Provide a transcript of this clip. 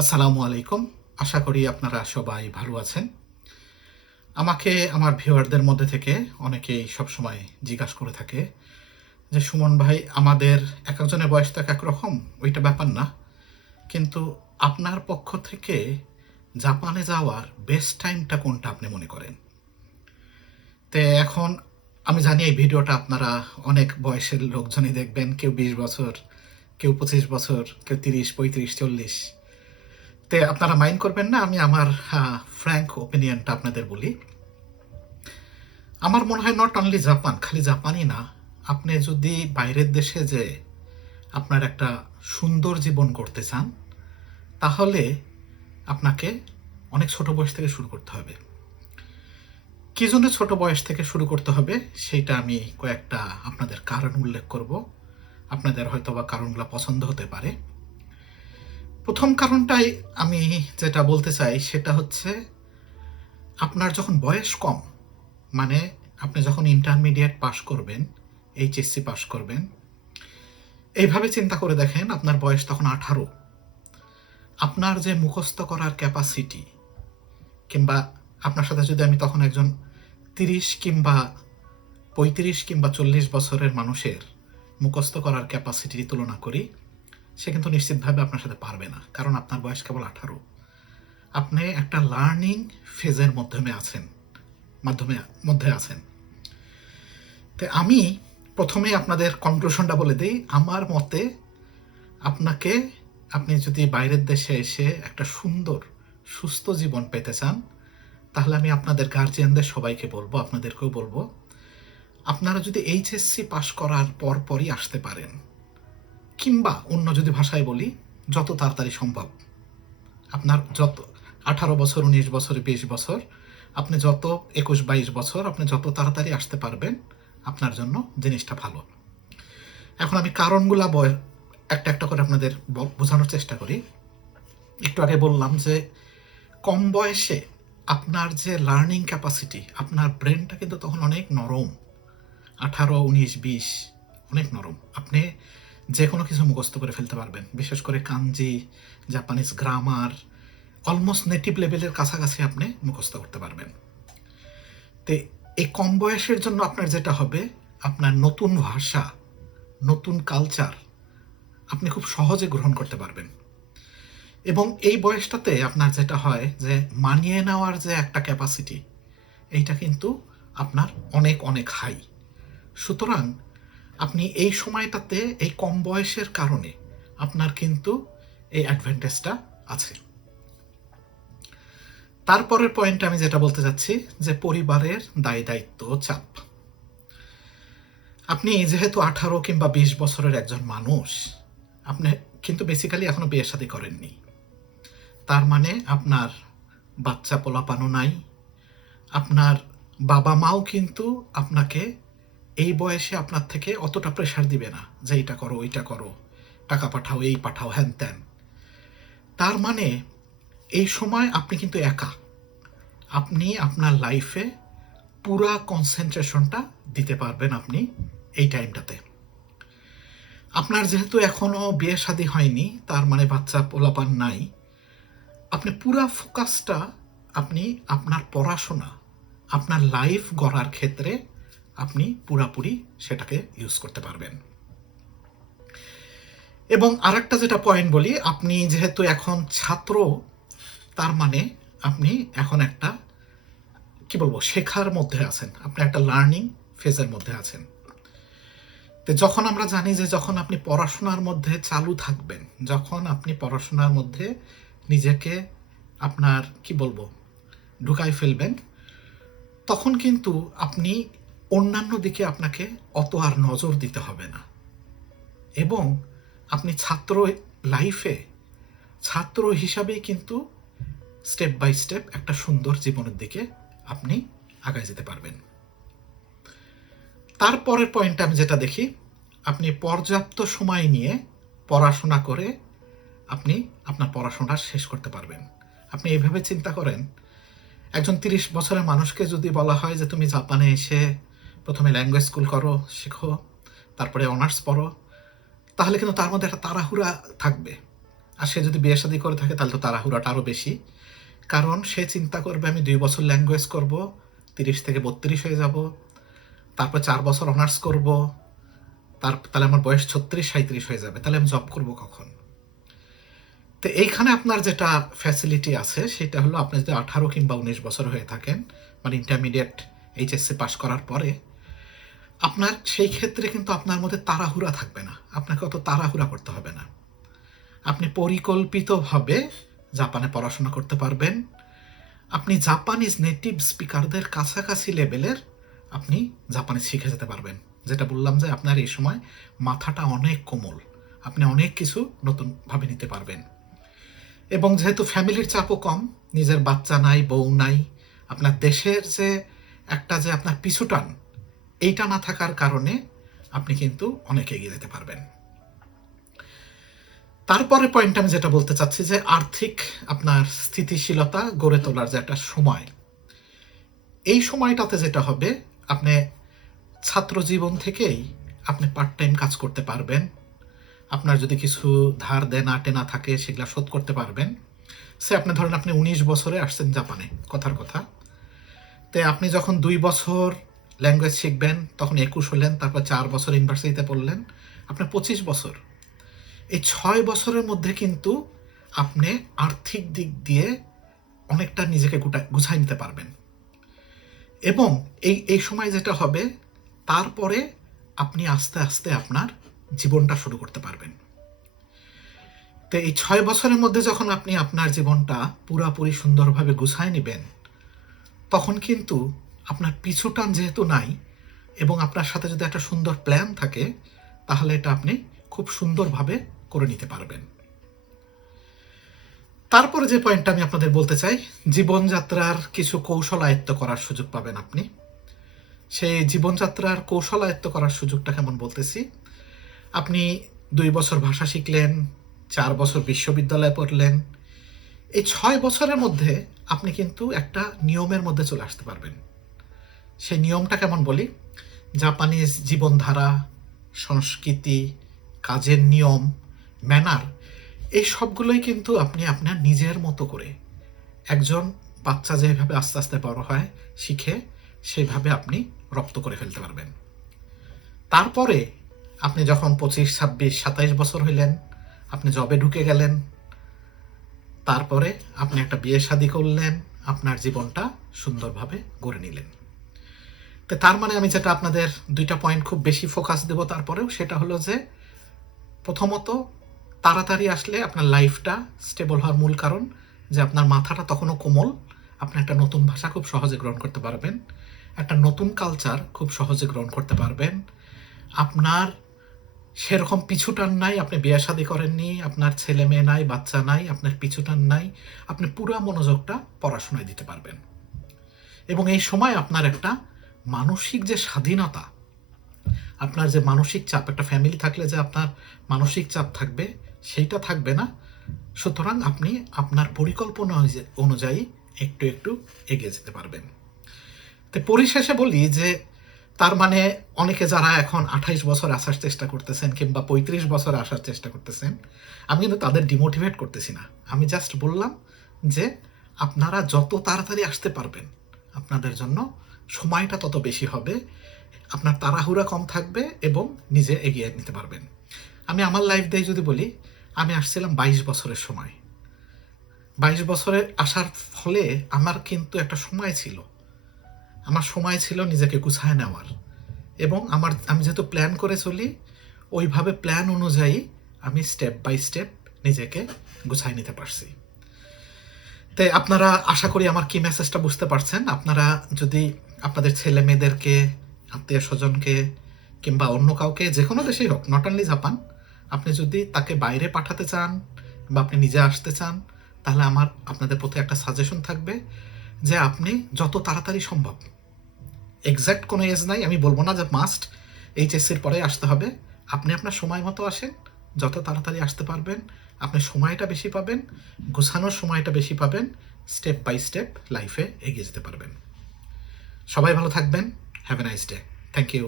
আসসালামু আলাইকুম। আশা করি আপনারা সবাই ভালো আছেন। আমাকে আমার ভিউয়ারদের মধ্যে থেকে অনেকেই সবসময় জিজ্ঞাসা করে থাকে যে, সুমন ভাই, আমাদের এক একজনের বয়স তো এক রকম, ওইটা ব্যাপার না। কিন্তু আপনার পক্ষ থেকে জাপানে যাওয়ার বেস্ট টাইমটা কোনটা আপনি মনে করেন? তে এখন আমি জানি এই ভিডিওটা আপনারা অনেক বয়সের লোকজনই দেখবেন, কেউ বিশ বছর, কেউ পঁচিশ বছর, কেউ তিরিশ, পঁয়ত্রিশ, চল্লিশ। তে আপনারা মাইন্ড করবেন না, আমি আমার ফ্র্যাঙ্ক ওপিনিয়নটা আপনাদের বলি। আমার মনে হয় নট অনলি জাপান, খালি জাপানই না, আপনি যদি বাইরের দেশে যে আপনার একটা সুন্দর জীবন করতে চান, তাহলে আপনাকে অনেক ছোট বয়স থেকে শুরু করতে হবে। কি জন্য ছোট বয়স থেকে শুরু করতে হবে সেইটা আমি কয়েকটা আপনাদের কারণ উল্লেখ করব। আপনাদের হয়তো বা কারণগুলো পছন্দ হতে পারে। প্রথম কারণটাই আমি যেটা বলতে চাই সেটা হচ্ছে আপনার যখন বয়স কম মানে আপনি যখন ইন্টারমিডিয়েট পাশ করবেন এইচএসসি পাশ করবেন, এইভাবে চিন্তা করে দেখেন আপনার বয়স তখন আঠারো। আপনার যে মুখস্থ করার ক্যাপাসিটি কিংবা আপনার সাথে যদি আমি তখন একজন তিরিশ কিংবা পঁয়ত্রিশ কিংবা চল্লিশ বছরের মানুষের মুখস্থ করার ক্যাপাসিটি তুলনা করি সে কিন্তু নিশ্চিতভাবে আপনার সাথে পারবে না, কারণ আপনার বয়স কেবল আঠারো। আপনি একটা লার্নিং ফেজের মাধ্যমে আছেন, মাধ্যমে, মধ্যে আছেন। তো আমি প্রথমে আপনাদের কনক্লুশনটা বলে দিই। আমার মতে আপনাকে, আপনি যদি বাইরের দেশে এসে একটা সুন্দর, সুস্থ জীবন পেতে চান, তাহলে আমি আপনাদের গার্জিয়ানদের সবাইকে বলব, আপনাদেরকেও বলব, আপনারা যদি এইচএসসি পাশ করার পরপরই আসতে পারেন কিংবা অন্য যদি ভাষায় বলি, যত তাড়াতাড়ি সম্ভব। আপনার যত আঠারো বছর, উনিশ বছর, বিশ বছর, আপনি যত একুশ, বাইশ বছর, আপনি যত তাড়াতাড়ি আসতে পারবেন, আপনার জন্য জিনিসটা ভালো। এখন আমি কারণগুলা বয়, একটা একটা করে আপনাদের বোঝানোর চেষ্টা করি। একটু আগে বললাম যে, কম বয়সে আপনার যে লার্নিং ক্যাপাসিটি আপনার ব্রেনটা কিন্তু তখন অনেক নরম। আঠারো, উনিশ, বিশ, অনেক নরম। আপনি যে কোনো কিছু মুখস্থ করে ফেলতে পারবেন। বিশেষ করে kanji Japanese grammar almost native লেভেলের কাছাকাছি আপনি মুখস্থ করতে পারবেন। তো এই কম বয়সের জন্য আপনার যেটা হবে, আপনার নতুন ভাষা, নতুন কালচার আপনি খুব সহজে গ্রহণ করতে পারবেন। এবং এই বয়সটাতে আপনার যেটা হয় যে, মানিয়ে নেওয়ার যে একটা ক্যাপাসিটি এইটা কিন্তু আপনার অনেক অনেক হাই সুতরাং আপনি এই সময়টাতে, এই কম বয়সের কারণে আপনার কিন্তু এই অ্যাডভান্টেজটা আছে। তারপরের পয়েন্ট আমি যেটা বলতে চাচ্ছি যে পরিবারের দায় দায়িত্ব চাপ। আপনি যেহেতু আঠারো কিংবা বিশ বছরের একজন মানুষ, আপনি কিন্তু বেসিক্যালি এখনও বিয়ে শাদী করেননি। তার মানে আপনার বাচ্চা পোলাপানো নাই। আপনার বাবা মাও কিন্তু আপনাকে এই বয়সে আপনার থেকে অতটা প্রেশার দিবে না যে এইটা করো, ওইটা করো, টাকা পাঠাও, এই পাঠাও, হ্যান ত্যান। তার মানে এই সময় আপনি কিন্তু একা। আপনি আপনার লাইফে পুরা কনসেন্ট্রেশনটা দিতে পারবেন আপনি এই টাইমটাতে আপনার যেহেতু এখনও বিয়ে শাদী হয়নি, তার মানে বাচ্চা পোলাপান নাই, আপনি পুরা ফোকাসটা আপনি আপনার পড়াশোনা, আপনার লাইফ গড়ার ক্ষেত্রে আপনি পুরাপুরি সেটাকে ইউজ করতে পারবেন। এবং আরেকটা যেটা পয়েন্ট বলি, আপনি যেহেতু এখন ছাত্র, তার মানে আপনি এখন একটা, কি বলব, শেখার মধ্যে আছেন। আপনি একটা লার্নিং ফেজের মধ্যে আছেন। তো যখন আমরা জানি যে যখন আপনি পড়াশোনার মধ্যে চালু থাকবেন, যখন আপনি পড়াশোনার মধ্যে নিজেকে আপনার, কি বলব, ঢুকাই ফেলবেন, তখন কিন্তু আপনি অন্যান্য দিকে আপনাকে অত আর নজর দিতে হবে না। এবং আপনি ছাত্র লাইফে ছাত্র হিসাবেই কিন্তু স্টেপ বাই স্টেপ একটা সুন্দর জীবনের দিকে আপনি আগায় যেতে পারবেন। তারপরের পয়েন্ট আমি যেটা দেখি, আপনি পর্যাপ্ত সময় নিয়ে পড়াশোনা করে আপনি আপনার পড়াশোনা শেষ করতে পারবেন। আপনি এইভাবে চিন্তা করেন, একজন তিরিশ বছরের মানুষকে যদি বলা হয় যে তুমি জাপানে এসে প্রথমে ল্যাঙ্গুয়েজ স্কুল করো, শেখো, তারপরে অনার্স পড়ো, তাহলে কিন্তু তার মধ্যে একটা তাড়াহুড়া থাকবে। আর সে যদি বিয়ে শাদী করে থাকে, তাহলে তো তাড়াহুড়াটা আরও বেশি। কারণ সে চিন্তা করবে, আমি দুই বছর ল্যাঙ্গুয়েজ করব, তিরিশ থেকে বত্রিশ হয়ে যাব, তারপর চার বছর অনার্স করব, তার, তাহলে আমার বয়স ছত্রিশ সাঁত্রিশ হয়ে যাবে, তাহলে আমি জব করব কখন? তো এইখানে আপনার যেটা ফ্যাসিলিটি আছে, সেটা হলো আপনি যদি আঠারো কিংবা উনিশ বছর হয়ে থাকেন মানে ইন্টারমিডিয়েট এইচএসসি পাশ করার পরে আপনার সেই ক্ষেত্রে কিন্তু আপনার মধ্যে তাড়াহুড়া থাকবে না। আপনাকে অত তাড়াহুড়া করতে হবে না। আপনি পরিকল্পিতভাবে জাপানে পড়াশোনা করতে পারবেন। আপনি জাপানিজ নেটিভ স্পিকারদের কাছাকাছি লেভেলের আপনি জাপানি শিখে যেতে পারবেন। যেটা বললাম যে আপনার এই সময় মাথাটা অনেক কোমল। আপনি অনেক কিছু নতুনভাবে নিতে পারবেন। এবং যেহেতু ফ্যামিলির চাপও কম, নিজের বাচ্চা নাই, বউ নাই, আপনার দেশের যে একটা যে আপনার পিছুটান এইটা না থাকার কারণে আপনি কিন্তু অনেক এগিয়ে যেতে পারবেন। তারপরে পয়েন্ট আমি যেটা বলতে চাচ্ছি যে আর্থিক আপনার স্থিতিশীলতা গড়ে তোলার যে একটা সময়, এই সময়টাতে যেটা হবে, আপনি ছাত্র জীবন থেকেই আপনি পার্ট টাইম কাজ করতে পারবেন। আপনার যদি কিছু ধার দেনা টেনা থাকে, সেগুলো শোধ করতে পারবেন। সে আপনি ধরেন আপনি উনিশ বছরে আসছেন জাপানে, কথার কথা। তে আপনি যখন দুই বছর ল্যাঙ্গুয়েজ শিখবেন, তখন একুশ হলেন, তারপর চার বছর ইউনিভার্সিটিতে পড়লেন। আপনার পঁচিশ বছর। এই ছয় বছরের মধ্যে কিন্তু আপনি আর্থিক দিক দিয়ে অনেকটা নিজেকে গোটা গুছাই নিতে পারবেন। এবং এই এই সময় যেটা হবে, তারপরে আপনি আস্তে আস্তে আপনার জীবনটা শুরু করতে পারবেন। তো এই ছয় বছরের মধ্যে যখন আপনি আপনার জীবনটা পুরাপুরি সুন্দরভাবে গুছায় নেবেন, তখন কিন্তু আপনার পিছুটান যেহেতু নাই, এবং আপনার সাথে যদি একটা সুন্দর প্ল্যান থাকে, তাহলে এটা আপনি খুব সুন্দরভাবে করে নিতে পারবেন। তারপরে যে পয়েন্টটা আমি আপনাদের বলতে চাই, জীবনযাত্রার কিছু কৌশল আয়ত্ত করার সুযোগ পাবেন আপনি। সেই জীবনযাত্রার কৌশল আয়ত্ত করার সুযোগটা কেমন বলতেছি? আপনি দুই বছর ভাষা শিখলেন, চার বছর বিশ্ববিদ্যালয়ে পড়লেন, এই ছয় বছরের মধ্যে আপনি কিন্তু একটা নিয়মের মধ্যে চলে আসতে পারবেন। সেই নিয়মটা কেমন বলি? জাপানিজ জীবনধারা, সংস্কৃতি, কাজের নিয়ম, ম্যানার, এই সবগুলোই কিন্তু আপনি আপনার নিজের মতো করে একজন বাচ্চা যেভাবে আস্তে আস্তে বড় হয়, শিখে সেভাবে আপনি রপ্ত করে ফেলতে পারবেন। তারপরে আপনি যখন পঁচিশ, ছাব্বিশ, সাতাইশ বছর হইলেন, আপনি জবে ঢুকে গেলেন, তারপরে আপনি একটা বিয়ে শাদী করলেন, আপনার জীবনটা সুন্দরভাবে গড়ে নিলেন। তো তার মানে আমি যেটা আপনাদের দুইটা পয়েন্ট খুব বেশি ফোকাস দেব তারপরেও, সেটা হলো যে প্রথমত তাড়াতাড়ি আসলে আপনার লাইফটা স্টেবল হওয়ার মূল কারণ যে আপনার মাথাটা তখনও কোমল, আপনি একটা নতুন ভাষা খুব সহজে গ্রহণ করতে পারবেন, একটা নতুন কালচার খুব সহজে গ্রহণ করতে পারবেন। আপনার সেরকম পিছুটান নাই, আপনি বিয়ে শাদী করেননি, আপনার ছেলে মেয়ে নাই, বাচ্চা নাই, আপনার পিছুটান নাই, আপনি পুরো মনোযোগটা পড়াশোনায় দিতে পারবেন। এবং এই সময় আপনার একটা মানসিক যে স্বাধীনতা, আপনার যে মানসিক চাপ, একটা ফ্যামিলি থাকলে যে আপনার মানসিক চাপ থাকবে, সেইটা থাকবে না। সুতরাং আপনি আপনার পরিকল্পনা অনুযায়ী একটু একটু এগিয়ে যেতে পারবেন। তো পরিশেষে বলি যে, তার মানে অনেকে যারা এখন আঠাইশ বছর আসার চেষ্টা করতেছেন কিংবা পঁয়ত্রিশ বছর আসার চেষ্টা করতেছেন, আমি কিন্তু তাদের ডিমোটিভেট করতেছি না। আমি জাস্ট বললাম যে, আপনারা যত তাড়াতাড়ি আসতে পারবেন, আপনাদের জন্য সময়টা তত বেশি হবে, আপনার তাড়াহুড়া কম থাকবে এবং নিজে এগিয়ে নিতে পারবেন। আমি আমার লাইফ দিয়ে যদি বলি, আমি আসছিলাম বাইশ বছরের সময়। বাইশ বছরে আসার ফলে আমার কিন্তু একটা সময় ছিল। আমার সময় ছিল নিজেকে গুছায় নেওয়ার এবং আমার, আমি যেহেতু প্ল্যান করে চলি, ওইভাবে প্ল্যান অনুযায়ী আমি স্টেপ বাই স্টেপ নিজেকে গুছাই নিতে পারছি। তাই আপনারা, আশা করি আমার কি মেসেজটা বুঝতে পারছেন। আপনারা যদি আপনাদের ছেলে মেয়েদেরকে, আত্মীয় স্বজনকে, কিংবা অন্য কাউকে, যে কোনো দেশেই হোক নট অনলি জাপান, আপনি যদি তাকে বাইরে পাঠাতে চান, বা আপনি নিজে আসতে চান, তাহলে আমার, আপনাদের প্রতি একটা সাজেশন থাকবে যে আপনি যত তাড়াতাড়ি সম্ভব এক্স্যাক্ট কোনো এজ নাই, আমি বলব না যে মাস্ট এইচএসসির পরে আসতে হবে। আপনি আপনার সময় মতো আসেন, যত তাড়াতাড়ি আসতে পারবেন, আপনি সময়টা বেশি পাবেন, গুছানোর সময়টা বেশি পাবেন স্টেপ বাই স্টেপ লাইফে এগিয়ে যেতে পারবেন। সবাই ভালো থাকবেন। Have a nice day thank you